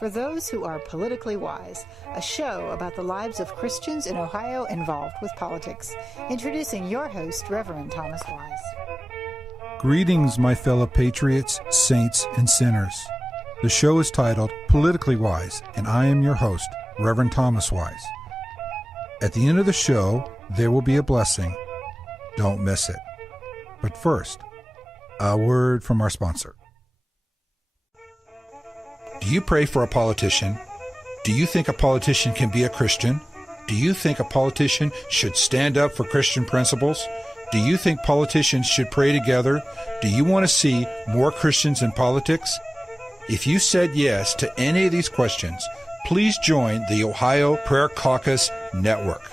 for those who are politically wise, a show about the lives of Christians in Ohio involved with politics. Introducing your host, Reverend Thomas Wise. Greetings, my fellow patriots, saints, and sinners. The show is titled Politically Wise, and I am your host, Reverend Thomas Wise. At the end of the show, there will be a blessing. Don't miss it. But first, a word from our sponsor. Do you pray for a politician? Do you think a politician can be a Christian? Do you think a politician should stand up for Christian principles? Do you think politicians should pray together? Do you want to see more Christians in politics? If you said yes to any of these questions, please join the Ohio Prayer Caucus Network.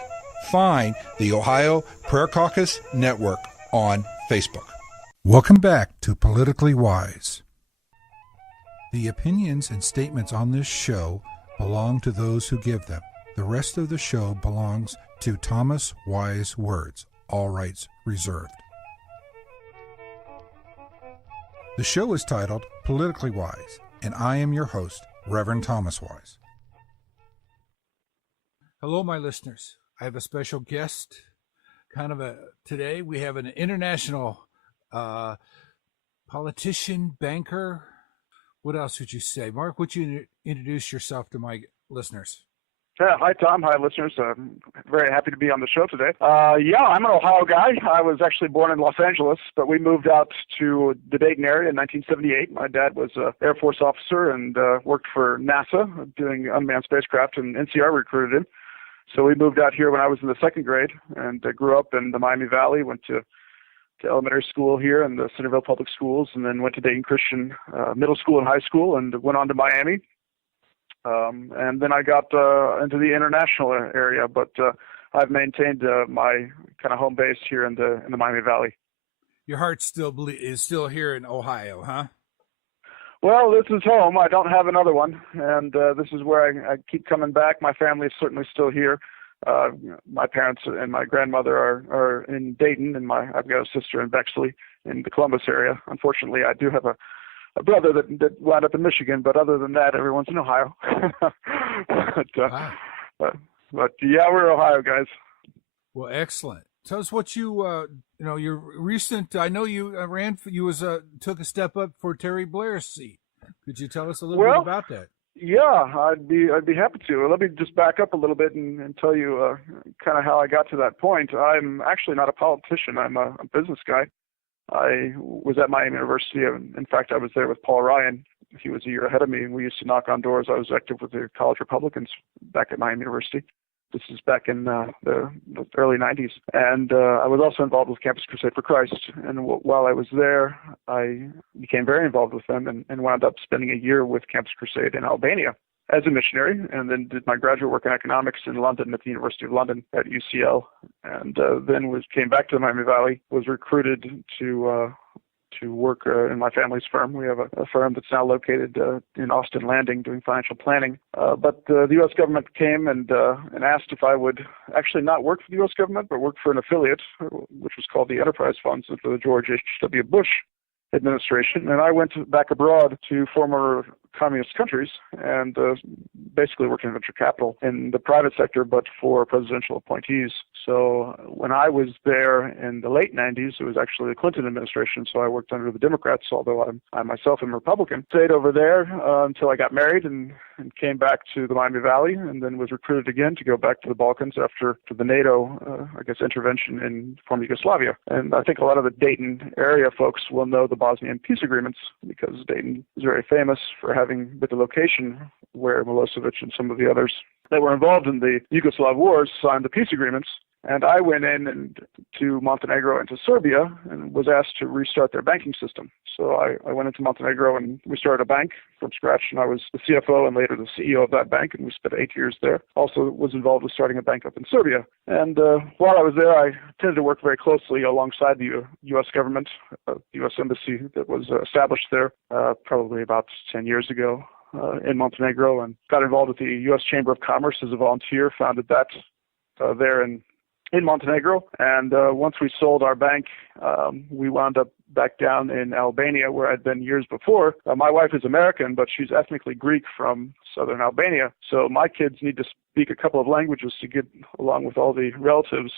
Find the Ohio Prayer Caucus Network on Facebook. Welcome back to Politically Wise. The opinions and statements on this show belong to those who give them. The rest of the show belongs to Thomas Wise Words, all rights reserved. The show is titled Politically Wise, and I am your host, Reverend Thomas Wise. Hello, my listeners. I have a special guest. Today we have an international politician, banker. What else would you say? Mark, would you introduce yourself to my listeners? Hi, Tom. Hi, listeners. Very happy to be on the show today. I'm an Ohio guy. I was actually born in Los Angeles, but we moved out to the Dayton area in 1978. My dad was an Air Force officer and worked for NASA doing unmanned spacecraft, and NCR recruited him. So we moved out here when I was in the second grade and grew up in the Miami Valley, went to elementary school here in the Centerville Public Schools, and then went to Dayton Christian Middle School and high school, and went on to Miami. And then I got into the international area, but I've maintained my kind of home base here in the Miami Valley. Your heart is still here in Ohio, huh? Well, this is home. I don't have another one, and this is where I keep coming back. My family is certainly still here. My parents and my grandmother are in Dayton, and I've got a sister in Bexley in the Columbus area. Unfortunately, I do have a brother that wound up in Michigan, but other than that, everyone's in Ohio. But yeah, we're Ohio guys. Well, excellent. Tell us what your recent. I know you took a step up for Terry Blair's seat. Could you tell us a little bit about that? Yeah, I'd be happy to. Let me just back up a little bit and tell you kind of how I got to that point. I'm actually not a politician. I'm a business guy. I was at Miami University. In fact, I was there with Paul Ryan. He was a year ahead of me, and we used to knock on doors. I was active with the college Republicans back at Miami University. This is back in the early 90s. And I was also involved with Campus Crusade for Christ. And while I was there, I became very involved with them and wound up spending a year with Campus Crusade in Albania as a missionary, and then did my graduate work in economics in London at the University of London at UCL. And then came back to the Miami Valley, was recruited to work in my family's firm. We have a firm that's now located in Austin Landing doing financial planning. But the U.S. government came and asked if I would actually not work for the U.S. government, but work for an affiliate, which was called the Enterprise Funds for the George H.W. Bush administration. And I went back abroad to former communist countries and basically worked in venture capital in the private sector, but for presidential appointees. So when I was there in the late 90s, it was actually the Clinton administration, so I worked under the Democrats, although I myself am a Republican. Stayed over there until I got married and came back to the Miami Valley, and then was recruited again to go back to the Balkans after the NATO, intervention in former Yugoslavia. And I think a lot of the Dayton area folks will know the Bosnian peace agreements, because Dayton is very famous for having been the location where Milosevic and some of the others that were involved in the Yugoslav wars signed the peace agreements. And I went in to Montenegro and to Serbia and was asked to restart their banking system. So I went into Montenegro and we started a bank from scratch, and I was the CFO and later the CEO of that bank, and we spent 8 years there. Also was involved with starting a bank up in Serbia. And while I was there, I tended to work very closely alongside the U.S. government, the U.S. embassy that was established there probably about 10 years ago in Montenegro, and got involved with the U.S. Chamber of Commerce as a volunteer, founded that there in in Montenegro. And once we sold our bank, we wound up back down in Albania, where I'd been years before. My wife is American, but she's ethnically Greek from southern Albania. So my kids need to speak a couple of languages to get along with all the relatives,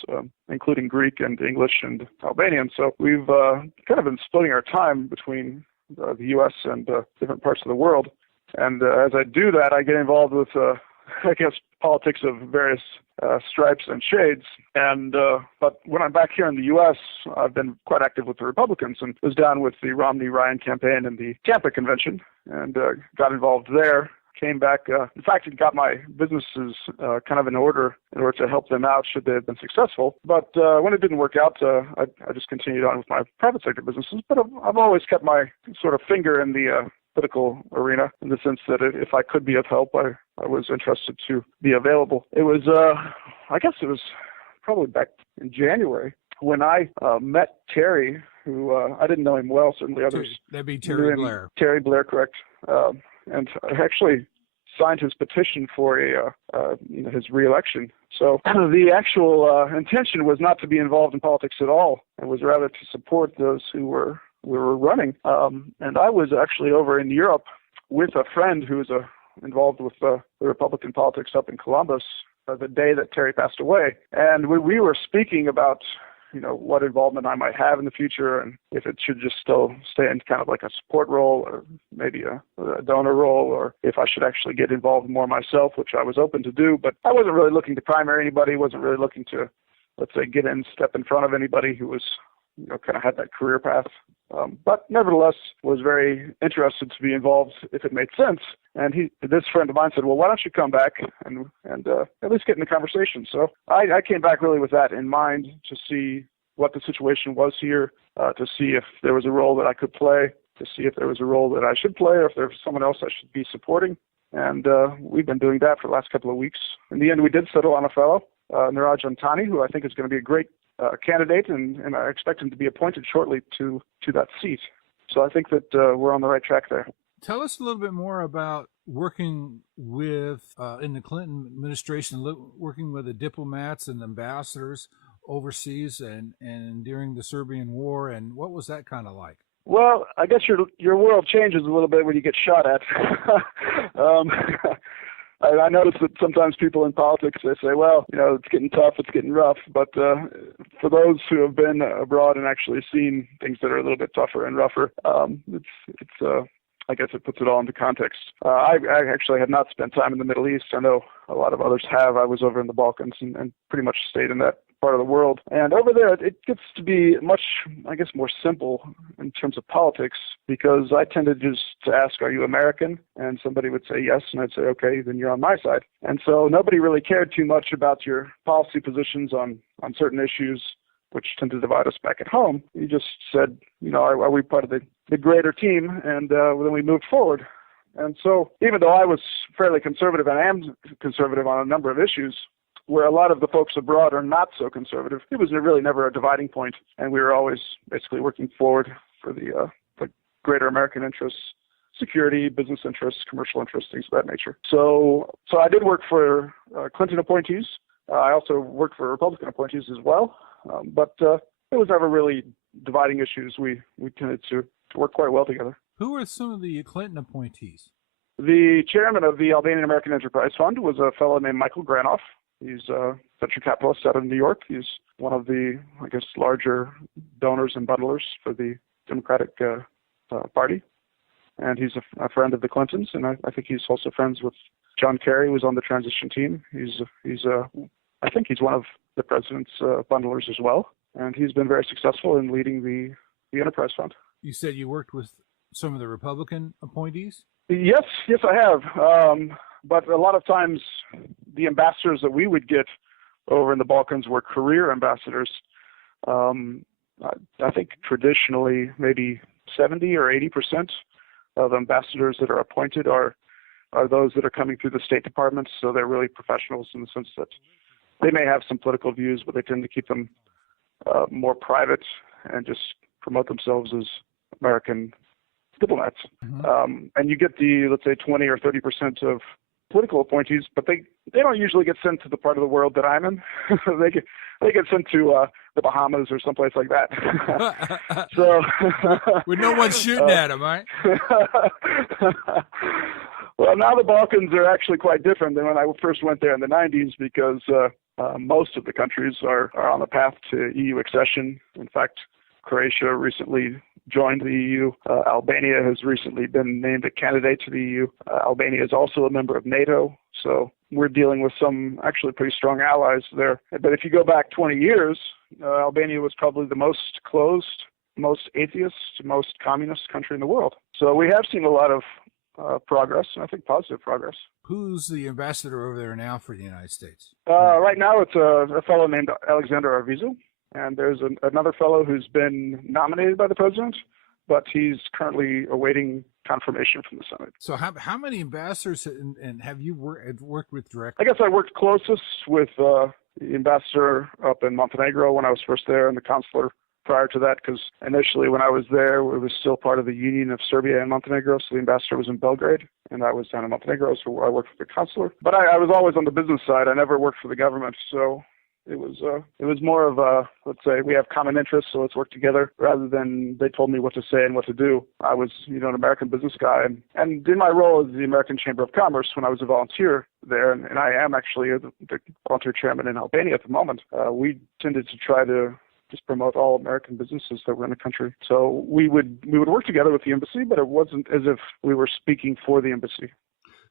including Greek and English and Albanian. So we've kind of been splitting our time between the U.S. and different parts of the world. And as I do that, I get involved with, I guess, politics of various stripes and shades. And but when I'm back here in the U.S., I've been quite active with the Republicans and was down with the Romney-Ryan campaign and the Tampa convention and got involved there. Came back. In fact, it got my businesses kind of in order to help them out should they have been successful. But when it didn't work out, I just continued on with my private sector businesses. But I've always kept my sort of finger in the political arena in the sense that if I could be of help, I was interested to be available. It was, I guess it was probably back in January when I met Terry, who I didn't know him well, certainly others. That'd be Terry Blair. Terry Blair, correct. And I actually signed his petition for his reelection. So the actual intention was not to be involved in politics at all. It was rather to support those who were running. And I was actually over in Europe with a friend who was involved with the Republican politics up in Columbus the day that Terry passed away. And we were speaking about what involvement I might have in the future and if it should just still stay in kind of like a support role or maybe a donor role, or if I should actually get involved more myself, which I was open to do. But I wasn't really looking to primary anybody, wasn't really looking to, let's say, step in front of anybody who was, kind of had that career path. But nevertheless, was very interested to be involved if it made sense. And this friend of mine said, well, why don't you come back and at least get in the conversation? So I came back really with that in mind to see what the situation was here, to see if there was a role that I could play, to see if there was a role that I should play, or if there was someone else I should be supporting. And we've been doing that for the last couple of weeks. In the end, we did settle on a fellow, Niraj Antani, who I think is going to be a great candidate, and I expect him to be appointed shortly to that seat. So I think that we're on the right track there. Tell us a little bit more about working with, in the Clinton administration, working with the diplomats and ambassadors overseas and during the Serbian War, and what was that kind of like? Well, I guess your world changes a little bit when you get shot at. I notice that sometimes people in politics, they say, well, it's getting tough, it's getting rough. But for those who have been abroad and actually seen things that are a little bit tougher and rougher, it's I guess it puts it all into context. I actually have not spent time in the Middle East. I know a lot of others have. I was over in the Balkans and pretty much stayed in that part of the world. And over there, it gets to be much, I guess, more simple in terms of politics, because I tended just to ask, are you American? And somebody would say yes, and I'd say, okay, then you're on my side. And so nobody really cared too much about your policy positions on certain issues, which tend to divide us back at home. You just said, are we part of the greater team? And then we moved forward. And so even though I was fairly conservative, and I am conservative on a number of issues, where a lot of the folks abroad are not so conservative, it was really never a dividing point, and we were always basically working forward for the greater American interests, security, business interests, commercial interests, things of that nature. So I did work for Clinton appointees. I also worked for Republican appointees as well, but it was never really dividing issues. We tended to work quite well together. Who are some of the Clinton appointees? The chairman of the Albanian American Enterprise Fund was a fellow named Michael Granoff. He's a venture capitalist out of New York. He's one of the, I guess, larger donors and bundlers for the Democratic Party. And he's a friend of the Clintons, and I think he's also friends with John Kerry, who was on the transition team. I think he's one of the president's bundlers as well. And he's been very successful in leading the Enterprise Fund. You said you worked with some of the Republican appointees? Yes, I have. But a lot of times the ambassadors that we would get over in the Balkans were career ambassadors. I think traditionally maybe 70 or 80% of ambassadors that are appointed are those that are coming through the State Department. So they're really professionals in the sense that they may have some political views, but they tend to keep them more private and just promote themselves as American diplomats. Mm-hmm. And you get let's say 20 or 30% of political appointees, but they don't usually get sent to the part of the world that I'm in. they get sent to the Bahamas or someplace like that. So with no one shooting at them, right? Well, now the Balkans are actually quite different than when I first went there in the 90s, because most of the countries are on the path to EU accession. In fact, Croatia recently joined the EU. Albania has recently been named a candidate to the EU. Albania is also a member of NATO, so we're dealing with some actually pretty strong allies there. But if you go back 20 years, Albania was probably the most closed, most atheist, most communist country in the world. So we have seen a lot of progress, and I think positive progress. Who's the ambassador over there now for the United States? Right now it's a fellow named Alexander Arvizu, and there's another fellow who's been nominated by the president, but he's currently awaiting confirmation from the Senate. So how many ambassadors and have you worked with directly? I guess I worked closest with the ambassador up in Montenegro when I was first there, and the consular prior to that, because initially when I was there, it was still part of the Union of Serbia and Montenegro, so the ambassador was in Belgrade, and I was down in Montenegro, so I worked with the consular. But I was always on the business side. I never worked for the government, so it was more of a, let's say, we have common interests, so let's work together, rather than they told me what to say and what to do. I was, an American business guy, and in my role as the American Chamber of Commerce, when I was a volunteer there, and I am actually the volunteer chairman in Albania at the moment, we tended to try to just promote all American businesses that were in the country. So we would work together with the embassy, but it wasn't as if we were speaking for the embassy.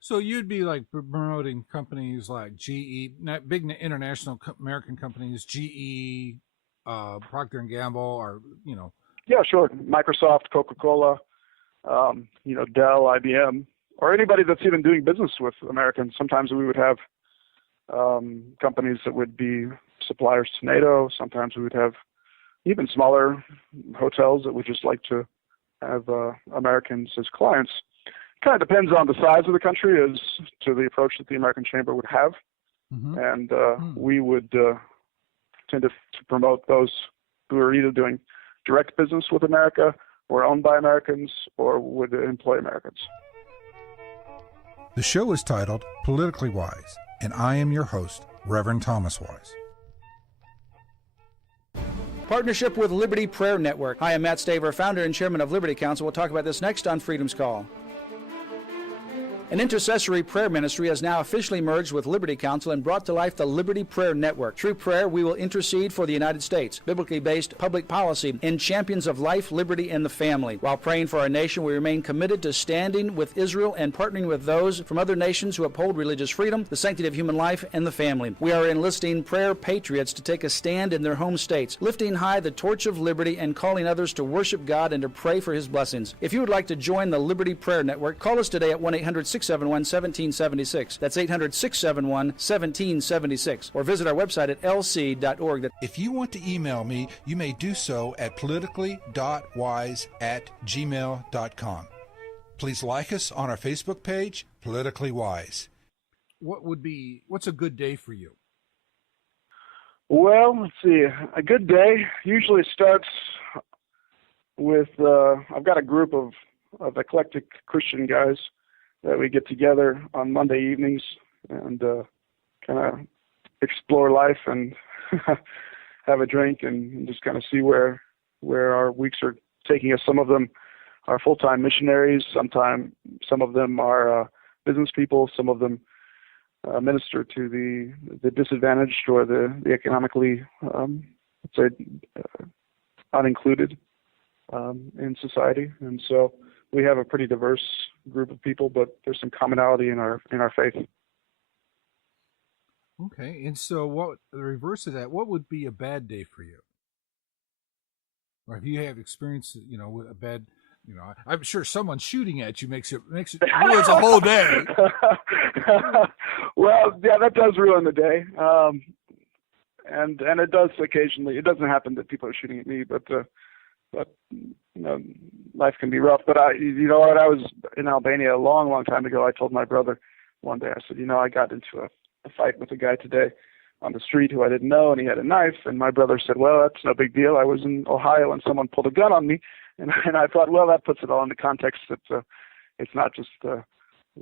So you'd be like promoting companies like GE, big international American companies, GE, Procter & Gamble, or, Yeah, sure. Microsoft, Coca-Cola, Dell, IBM, or anybody that's even doing business with Americans. Sometimes we would have companies that would be suppliers to NATO. Sometimes we would have even smaller hotels that would just like to have Americans as clients. Kind of depends on the size of the country as to the approach that the American Chamber would have. Mm-hmm. And we would tend to promote those who are either doing direct business with America, or owned by Americans, or would employ Americans. The show is titled Politically Wise, and I am your host, Reverend Thomas Wise. Partnership with Liberty Prayer Network. Hi, I'm Matt Staver, founder and chairman of Liberty Council. We'll talk about this next on Freedom's Call. An intercessory prayer ministry has now officially merged with Liberty Council and brought to life the Liberty Prayer Network. Through prayer, we will intercede for the United States, biblically based public policy, and champions of life, liberty, and the family. While praying for our nation, we remain committed to standing with Israel and partnering with those from other nations who uphold religious freedom, the sanctity of human life, and the family. We are enlisting prayer patriots to take a stand in their home states, lifting high the torch of liberty and calling others to worship God and to pray for His blessings. If you would like to join the Liberty Prayer Network, call us today at 1-800-671-1776. That's 800-671-1776. Or visit our website at lc.org. If you want to email me, you may do so at politically.wise@gmail.com. Please like us on our Facebook page, Politically Wise. What's a good day for you? Well, let's see. A good day usually starts with, I've got a group of eclectic Christian guys that we get together on Monday evenings and kind of explore life and have a drink and just kind of see where our weeks are taking us. Some of them are full-time missionaries. Some of them are business people. Some of them minister to the disadvantaged or the economically, let's say, unincluded in society. And so we have a pretty diverse group of people, but there's some commonality in our faith. Okay, and so what the reverse of that? What would be a bad day for you? Or if you have experience, with a bad, I'm sure someone shooting at you makes it ruins a whole day. Well, yeah, that does ruin the day, and it does occasionally. It doesn't happen that people are shooting at me, but life can be rough. But I was in Albania a long, long time ago. I told my brother one day, I said, I got into a fight with a guy today on the street who I didn't know, and he had a knife. And my brother said, well, that's no big deal. I was in Ohio and someone pulled a gun on me. And I thought, well, that puts it all into context that it's not just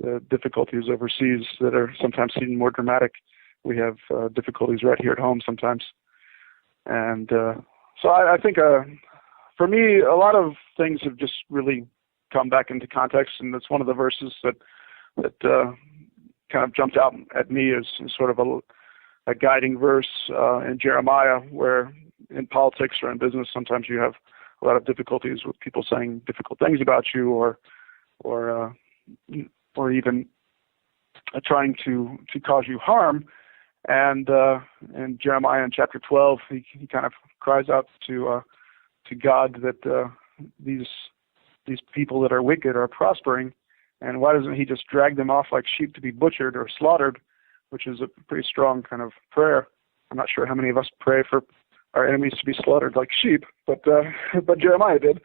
the difficulties overseas that are sometimes even more dramatic. We have difficulties right here at home sometimes. And so I think for me, a lot of things have just really come back into context, and it's one of the verses that kind of jumped out at me as sort of a guiding verse in Jeremiah, where in politics or in business, sometimes you have a lot of difficulties with people saying difficult things about you, or even trying to cause you harm. And in Jeremiah in chapter 12, he kind of cries out to God that these people that are wicked are prospering, and why doesn't he just drag them off like sheep to be butchered or slaughtered, which is a pretty strong kind of prayer. I'm not sure how many of us pray for our enemies to be slaughtered like sheep, but Jeremiah did.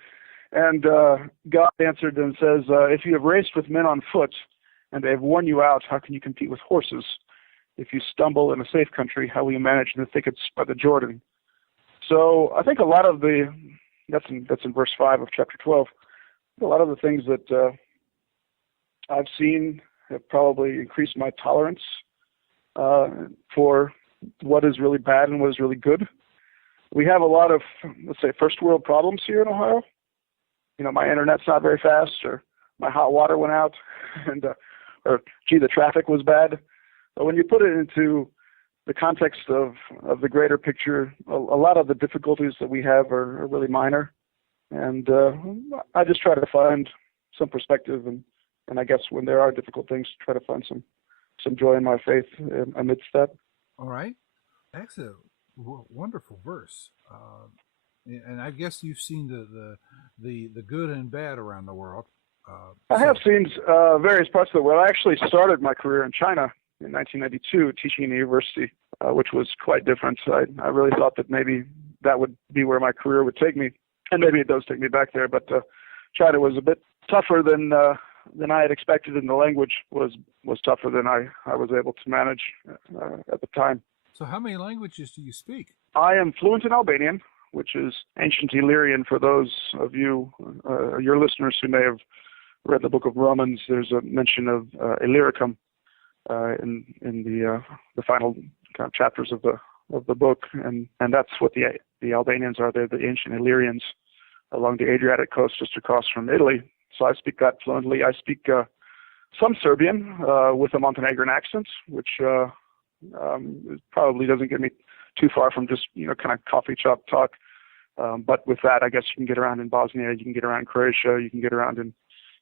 And God answered and says, if you have raced with men on foot and they have worn you out, how can you compete with horses? If you stumble in a safe country, how will you manage in the thickets by the Jordan? So I think a lot of that's in verse 5 of chapter 12. A lot of the things that I've seen have probably increased my tolerance for what is really bad and what is really good. We have a lot of, let's say, first world problems here in Ohio. You know, my internet's not very fast, or my hot water went out, and or gee, the traffic was bad. But when you put it into the context of the greater picture, a lot of the difficulties that we have are really minor. And I just try to find some perspective, and I guess when there are difficult things, try to find some joy in my faith amidst that. All right. That's a wonderful verse. And I guess you've seen the good and bad around the world. I have seen various parts of the world. I actually started my career in China in 1992, teaching in a university, which was quite different. I really thought that maybe that would be where my career would take me, and maybe it does take me back there. But China was a bit tougher than I had expected, and the language was tougher than I was able to manage at the time. So how many languages do you speak? I am fluent in Albanian, which is ancient Illyrian. For those of you, your listeners who may have read the book of Romans, there's a mention of Illyricum in the final kind of chapters of the book, and that's what the Albanians are. They're the ancient Illyrians along the Adriatic coast, just across from Italy. So I speak that fluently. I speak some Serbian with a Montenegrin accent, which probably doesn't get me too far from just kind of coffee shop talk. But with that, I guess you can get around in Bosnia, you can get around Croatia, you can get around in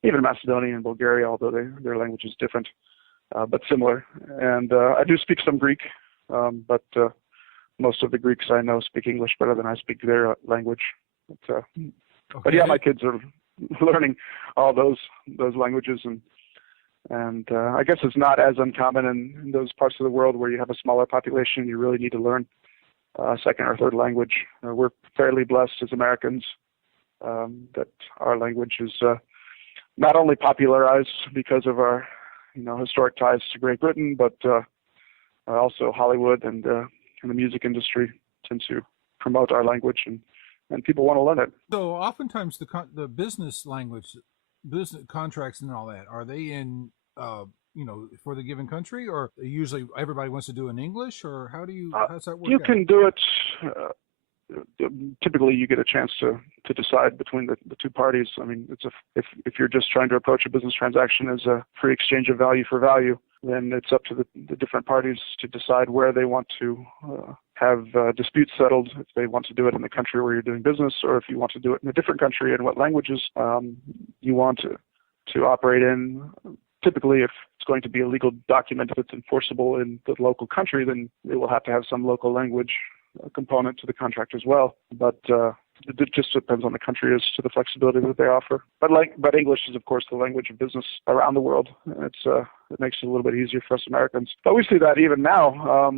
even Macedonia and Bulgaria, although their language is different, but similar. And I do speak some Greek, but most of the Greeks I know speak English better than I speak their language. But yeah, my kids are learning all those languages, and I guess it's not as uncommon in those parts of the world where you have a smaller population. You really need to learn a second or third language. We're fairly blessed as Americans that our language is not only popularized because of our historic ties to Great Britain, but also Hollywood and the music industry tend to promote our language, and people want to learn it. So oftentimes the business language, business contracts and all that, are they in for the given country, or usually everybody wants to do in English, or how's that work? You can do it. Typically, you get a chance to decide between the two parties. I mean, if you're just trying to approach a business transaction as a free exchange of value for value, then it's up to the different parties to decide where they want to have disputes settled, if they want to do it in the country where you're doing business, or if you want to do it in a different country, and what languages you want to operate in. Typically, if it's going to be a legal document that's enforceable in the local country, then it will have to have some local language component to the contract as well. But it just depends on the country as to the flexibility that they offer. But English is, of course, the language of business around the world. It makes it a little bit easier for us Americans. But we see that even now.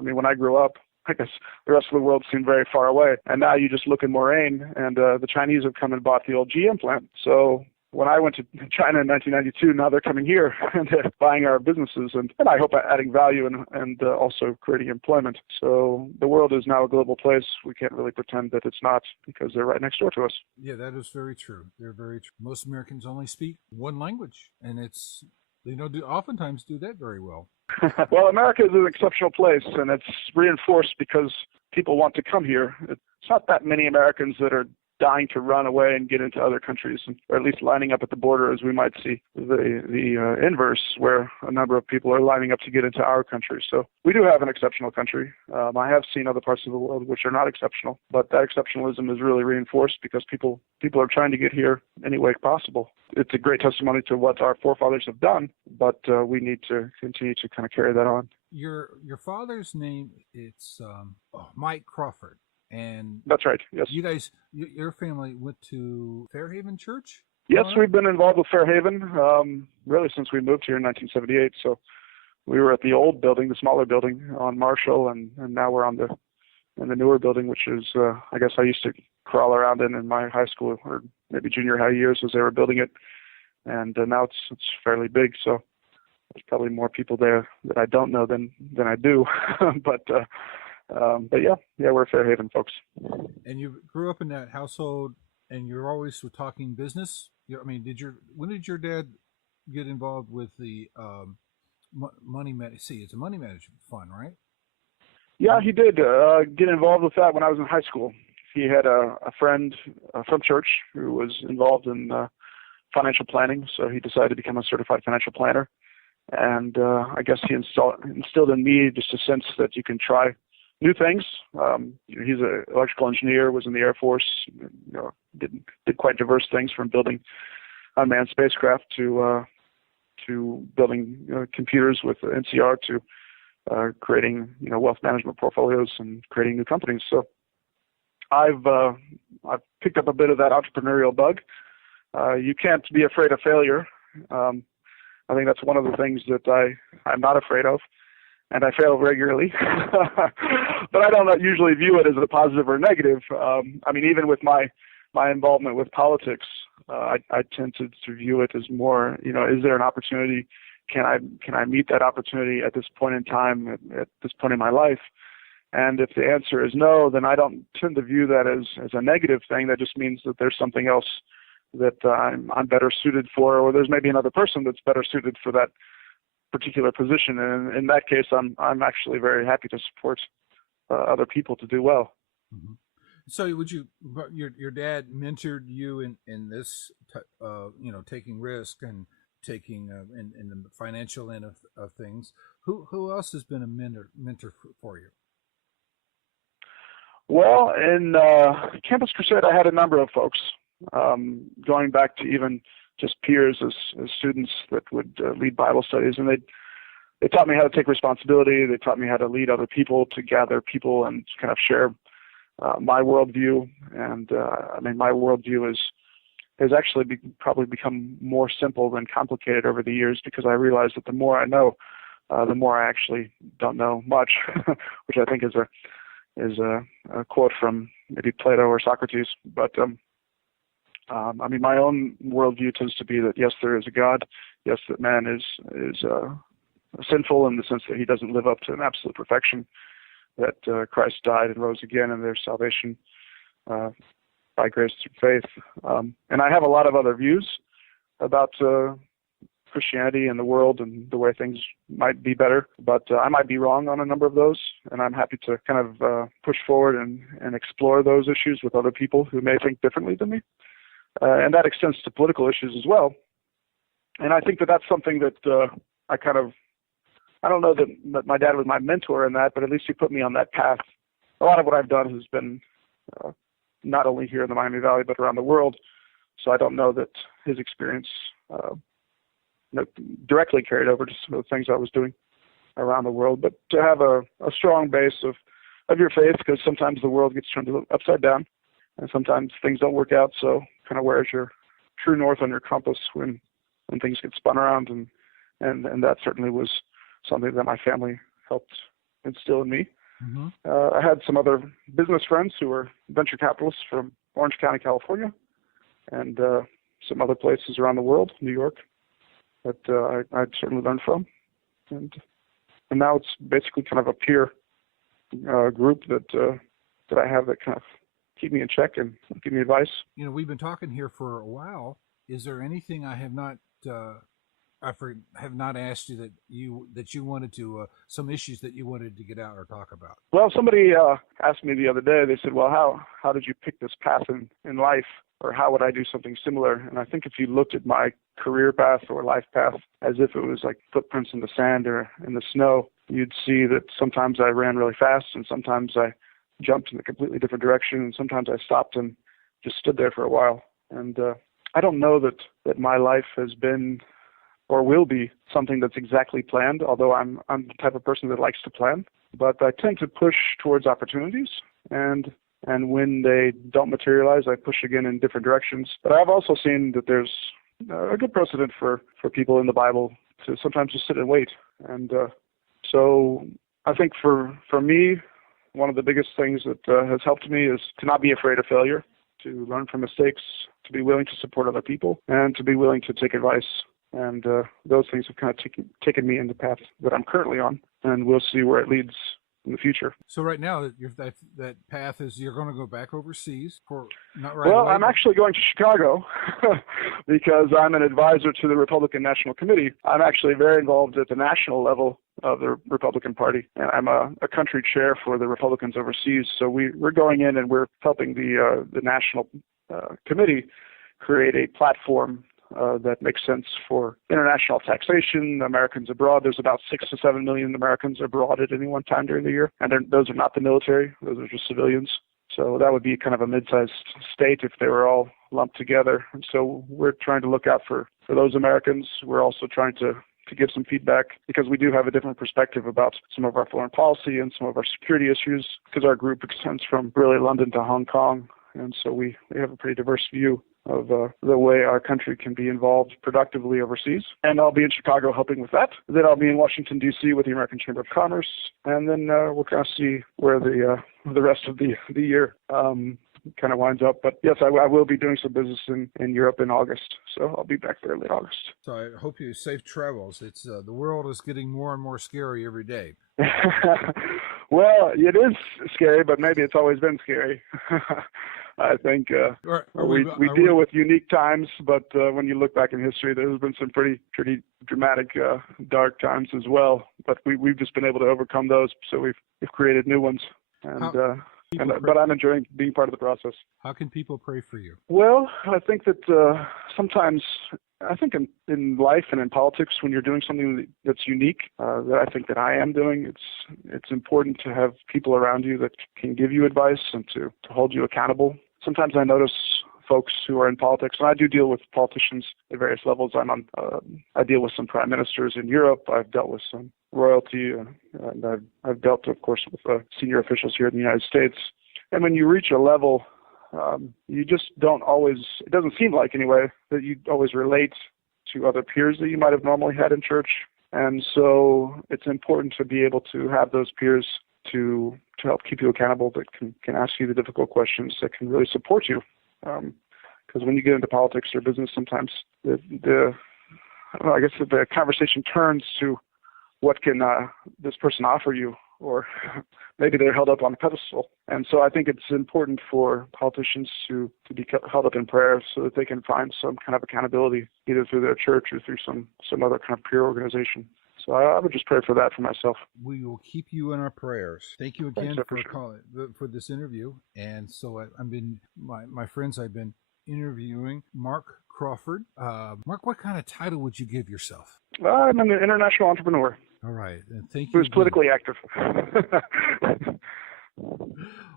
When I grew up, I guess the rest of the world seemed very far away. And now you just look in Moraine, and the Chinese have come and bought the old GM plant. So when I went to China in 1992, now they're coming here and buying our businesses, and I hope adding value and also creating employment. So the world is now a global place. We can't really pretend that it's not, because they're right next door to us. Yeah, that is very true. They're very true. Most Americans only speak one language, and it's They don't oftentimes do that very well. Well, America is an exceptional place, and it's reinforced because people want to come here. It's not that many Americans that are dying to run away and get into other countries, or at least lining up at the border, as we might see the inverse, where a number of people are lining up to get into our country. So we do have an exceptional country. I have seen other parts of the world which are not exceptional, but that exceptionalism is really reinforced because people are trying to get here any way possible. It's a great testimony to what our forefathers have done, but we need to continue to kind of carry that on. Your father's name, it's Mike Crawford. And that's right. Yes. You guys, your family went to Fairhaven Church? Yes, we've been involved with Fairhaven really since we moved here in 1978. So we were at the old building, the smaller building on Marshall, and now we're in the newer building, which is I guess I used to crawl around in my high school or maybe junior high years as they were building it, and now it's fairly big. So there's probably more people there that I don't know than I do, but yeah, we're Fairhaven folks. And you grew up in that household, and you're always talking business. When did your dad get involved with the money? It's a money management fund, right? Yeah, he did get involved with that when I was in high school. He had a friend from church who was involved in financial planning, so he decided to become a certified financial planner. And I guess he instilled in me just a sense that you can try new things. He's an electrical engineer, was in the Air Force, did quite diverse things from building unmanned spacecraft to building computers with NCR to creating wealth management portfolios and creating new companies. So I've picked up a bit of that entrepreneurial bug. You can't be afraid of failure. I think that's one of the things that I'm not afraid of. And I fail regularly, but I don't usually view it as a positive or negative. Even with my involvement with politics, I tend to view it as more, is there an opportunity? Can I meet that opportunity at this point in time, at this point in my life? And if the answer is no, then I don't tend to view that as a negative thing. That just means that there's something else that I'm better suited for, or there's maybe another person that's better suited for that particular position, and in that case, I'm actually very happy to support other people to do well. Mm-hmm. So, your dad mentored you in this, taking risk and taking in the financial end of things. Who else has been a mentor for you? Well, in Campus Crusade, I had a number of folks, going back to even just peers as students that would lead Bible studies, and they taught me how to take responsibility. They taught me how to lead other people, to gather people and kind of share my worldview. And my worldview has actually probably become more simple than complicated over the years, because I realize that the more I know, the more I actually don't know much, which I think is a quote from maybe Plato or Socrates. But my own worldview tends to be that yes, there is a God. Yes, that man is sinful in the sense that he doesn't live up to an absolute perfection. That Christ died and rose again, and there's salvation by grace through faith. And I have a lot of other views about Christianity and the world and the way things might be better, but I might be wrong on a number of those, and I'm happy to kind of push forward and explore those issues with other people who may think differently than me. And that extends to political issues as well. And I think that that's something that I don't know that my dad was my mentor in that, but at least he put me on that path. A lot of what I've done has been not only here in the Miami Valley, but around the world. So I don't know that his experience directly carried over to some of the things I was doing around the world. But to have a strong base of your faith, because sometimes the world gets turned upside down, and sometimes things don't work out. So kind of where's your true north on your compass when things get spun around, and that certainly was something that my family helped instill in me. Mm-hmm. I had some other business friends who were venture capitalists from Orange County, California, and some other places around the world, New York, that I'd certainly learned from. And now it's basically kind of a peer group that I have that kind of keep me in check and give me advice. We've been talking here for a while. Is there anything I have not have not asked you that you wanted to some issues that you wanted to get out or talk about. Well, somebody asked me the other day. They said, "Well, how did you pick this path in life, or how would I do something similar?" And I think if you looked at my career path or life path as if it was like footprints in the sand or in the snow, you'd see that sometimes I ran really fast, and sometimes I jumped in a completely different direction, and sometimes I stopped and just stood there for a while. And I don't know that my life has been or will be something that's exactly planned, although I'm the type of person that likes to plan. But I tend to push towards opportunities, and when they don't materialize, I push again in different directions. But I've also seen that there's a good precedent for people in the Bible to sometimes just sit and wait. And so I think for me, one of the biggest things that has helped me is to not be afraid of failure, to learn from mistakes, to be willing to support other people, and to be willing to take advice. And those things have kind of taken me in the path that I'm currently on, and we'll see where it leads in the future. So right now, that path is you're going to go back overseas for not right Well, away, I'm actually going to Chicago because I'm an advisor to the Republican National Committee. I'm actually very involved at the national level of the Republican Party, and I'm a country chair for the Republicans overseas. So we're going in and we're helping the National Committee create a platform that makes sense for international taxation, Americans abroad. There's about 6 to 7 million Americans abroad at any one time during the year, and those are not the military; those are just civilians. So that would be kind of a mid-sized state if they were all lumped together. And so we're trying to look out for those Americans. We're also trying to give some feedback because we do have a different perspective about some of our foreign policy and some of our security issues, because our group extends from really London to Hong Kong. And so we have a pretty diverse view of the way our country can be involved productively overseas. And I'll be in Chicago helping with that. Then I'll be in Washington, D.C. with the American Chamber of Commerce. And then we'll kind of see where the rest of the year kind of winds up. But yes, I will be doing some business in Europe in August. So I'll be back there late August. So I hope you safe travels. It's the world is getting more and more scary every day. Well, it is scary, but maybe it's always been scary. I think we deal with unique times, but when you look back in history, there's been some pretty dramatic, dark times as well. But we've just been able to overcome those, so we've created new ones. But I'm enjoying being part of the process. How can people pray for you? Well, I think that sometimes, I think in life and in politics, when you're doing something that's unique, that I think that I am doing, it's important to have people around you that can give you advice and to hold you accountable. Sometimes I notice folks who are in politics, and I do deal with politicians at various levels. I deal with some prime ministers in Europe. I've dealt with some royalty, and I've dealt, of course, with senior officials here in the United States. And when you reach a level, you just don't always, it doesn't seem like anyway, that you always relate to other peers that you might have normally had in church. And so it's important to be able to have those peers to help keep you accountable, that can ask you the difficult questions, that can really support you. Because when you get into politics or business, sometimes the conversation turns to what can this person offer you, or maybe they're held up on a pedestal. And so I think it's important for politicians to be held up in prayer so that they can find some kind of accountability, either through their church or through some other kind of peer organization. So I would just pray for that for myself. We will keep you in our prayers. Thank you again for this interview. And so I've been my friends. I've been interviewing Mark Crawford. Mark, what kind of title would you give yourself? I'm an international entrepreneur. All right, and thank you. Who's politically active.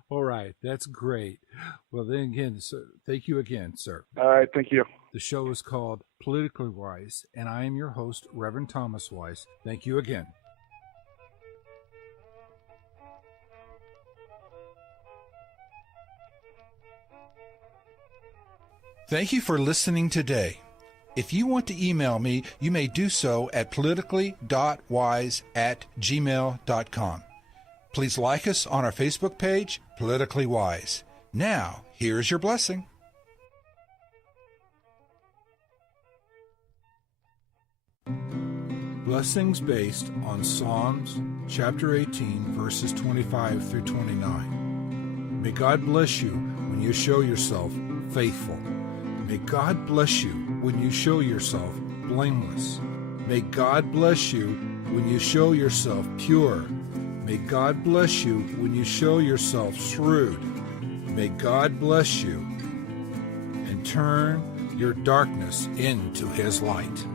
All right, that's great. Well, then again, thank you again, sir. All right, thank you. The show is called Politically Wise, and I am your host, Reverend Thomas Wise. Thank you again. Thank you for listening today. If you want to email me, you may do so at politically.wise@gmail.com. Please like us on our Facebook page, Politically Wise. Now, here's your blessing. Blessings based on Psalms chapter 18, verses 25 through 29. May God bless you when you show yourself faithful. May God bless you when you show yourself blameless. May God bless you when you show yourself pure. May God bless you when you show yourself shrewd. May God bless you and turn your darkness into His light.